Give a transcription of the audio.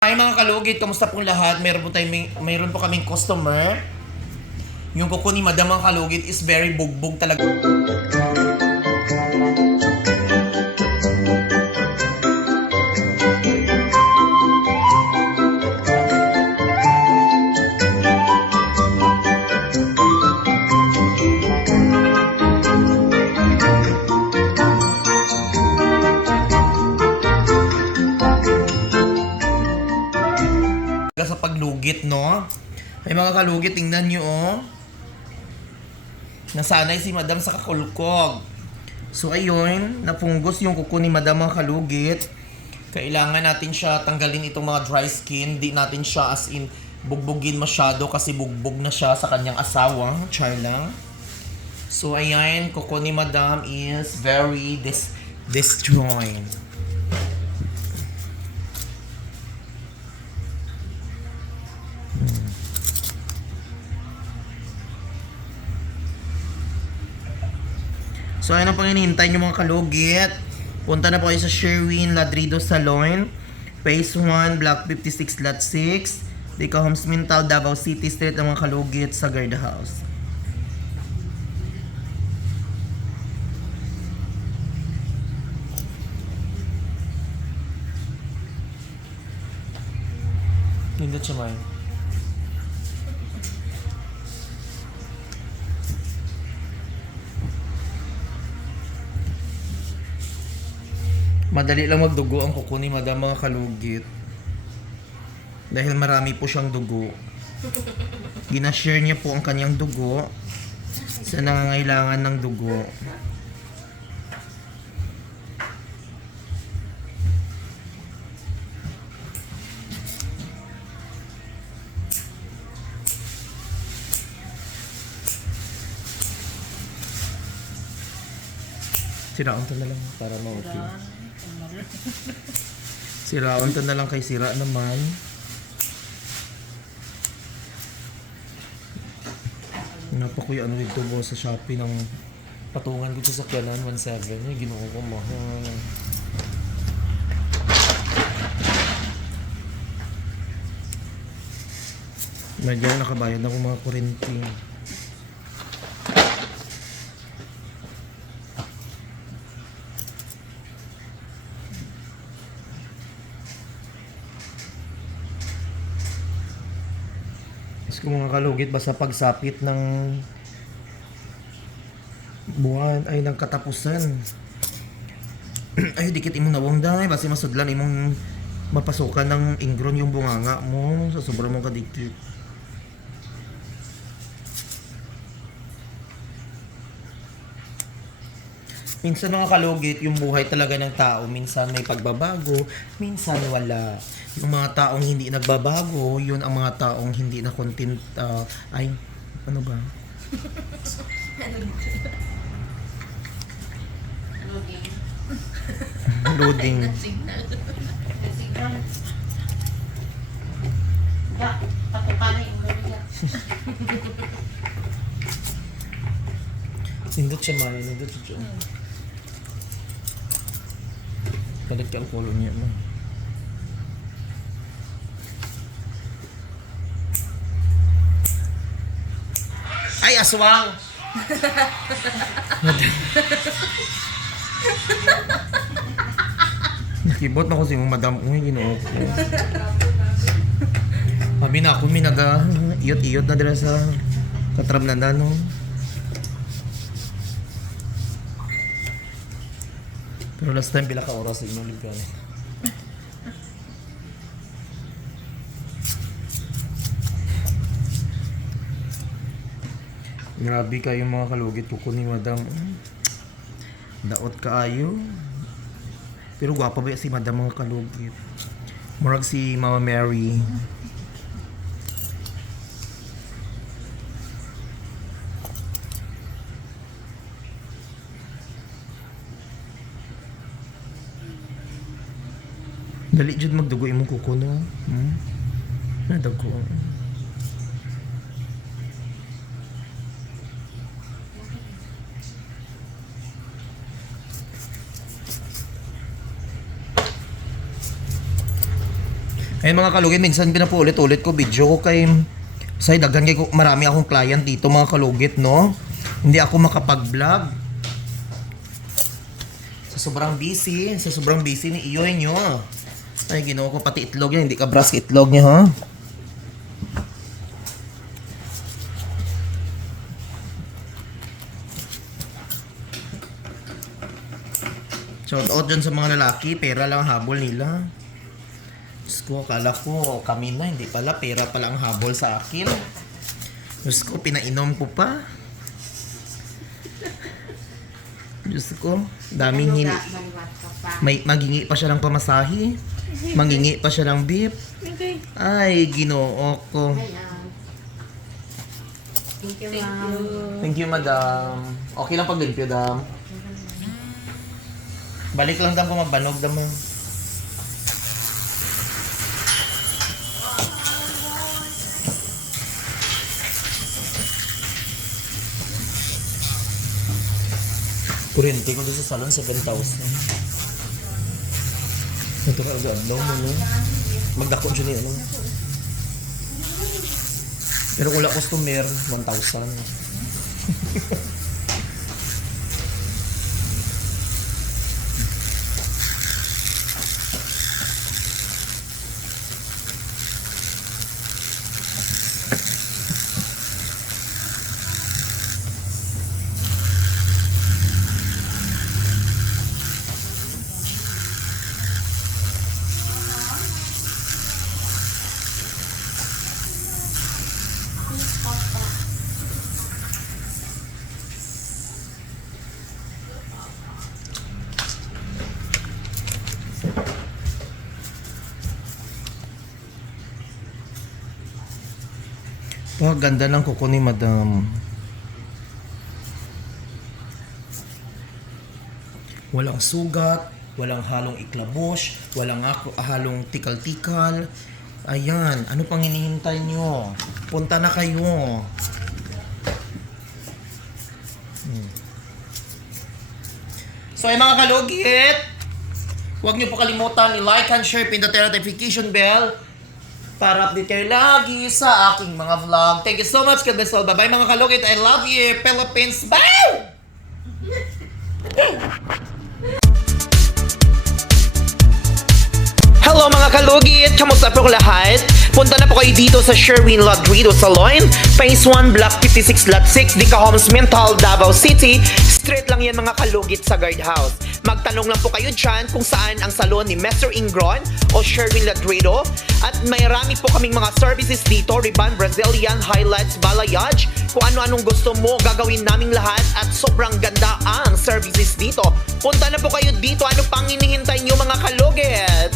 Hi mga kalugit, kamusta pong lahat? Meron po, tayong, may, mayroon po kaming customer. Yung kuko ni Madam mga kalugit is very bugbog talaga. Paglugit, no? Ay mga kalugit, tingnan nyo, oh. Nasanay si Madam sa kakulkog. So ayun, napunggos yung kuko ni Madam mga kalugit. Kailangan natin siya tanggalin itong mga dry skin. Di natin siya as in bugbugin masyado kasi bugbog na siya sa kanyang asawa. Char lang. So ayan, kuko ni Madam is very dis destroyed. So ayun ang pang hinihintay nyo mga kalugit. Punta na po kayo sa Sherwin Ladrido Salon. Phase 1, Block 56, Lot 6. Dica Homes Mintal, Davao City Street ang mga kalugit sa Garda House. Nindot siya man. Madali lang magdugo ang kuko ni Madam mga kalugit. Dahil marami po siyang dugo. Ginashare niya po ang kanyang dugo sa nangangailangan ng dugo. Siraon to na para ma-okay. Siraon to na lang kay sira naman. Napakuya ano dito mo sa Shopee ng patungan ko sa sakyanan 1.7. Ay, ginoo ko mahal. Medyo nakabayad ako mga kurente. Mas kung mga kalugit basta pagsapit ng buwan ay ng katapusan. ay dikit imong nawong dai basta masudlan imong mapasukan ng ingron yung bunganga mo sa sobrang mong kadikit. Minsan mga kalugit, yung buhay talaga ng tao, minsan may pagbabago, minsan wala. Yung mga taong hindi nagbabago, yun ang mga taong hindi na content, ah, ay, ano ba? Loading. Luya. Nindot siya man, nindot siya Kalit ka ang kulo niya man. Ay, aswang! Nakibot na ko si madam. Uy, ginoo ko. Sabi na ako, may naga iyot-iyot na dira sa katram na no. Pero last time, pila ka oras sa inyong ligan. Grabe kayo mga kalugit kuko ni madam. Daot kaayo. Pero gwapa ba si madam mga kalugit? Murag si Mama Mary. Dali jud magdugo imong kuko no. Hmm? Nadago. Ayun mga kalugit, minsan pinapaulit-ulit ko video ko kay say daghan kay ko marami akong client dito mga kalugit, no? Hindi ako makapag-vlog. Sa sobrang busy, sa sobrang busy ni Iyoy nyo. Ay, ginoo ko pati itlog niya, hindi ka bras itlog niya, ha? Shout out dyan sa mga lalaki, pera lang habol nila. Diyos ko, akala ko kami na, hindi pala, pera pala ang habol sa akin. Diyos ko, pinainom ko pa. Diyos ko, daming hin... May, magingi pa siya ng pamasahe. Mangingi pa siya ng beef. Ay, ginoo ko. Thank you, ma'am. Thank you, madam. Okay lang pag limpyo, dam. Balik lang dam kung mabanog, dam. Ma'am. Kuryente ko sa salon, 7,000. Ito ka agad daw mo, no? Magdako dyan yung ano. Pero kung wala customer, 1,000. Oh, ganda ng kuko ni madam. Walang sugat, walang halong iklabos, walang halong tikal-tikal. Ayan, ano pang hinihintay nyo? Punta na kayo. Hmm. So ay mga kalugit, huwag niyo po kalimutan i-like and share, pindot notification bell para update kayo lagi sa aking mga vlog. Thank you so much, God bless all. Bye-bye mga kalugit. I love you, Philippines. Bye! Hello mga kalugit! Kamusta po lahat? Punta na po kayo dito sa Sherwin Ladrido Salon, Phase 1, Block 56, Lot 6, Dica Homes, Mental, Davao City. Straight lang yan mga kalugit sa guardhouse. Magtanong lang po kayo dyan kung saan ang salon ni Mr. Ingron o Sherwin Ladrido. At may rami po kaming mga services dito, Riban, Brazilian, Highlights, Balayage. Kung ano-anong gusto mo, gagawin naming lahat at sobrang ganda ang services dito. Punta na po kayo dito. Ano pang hinihintay nyo mga kalugit?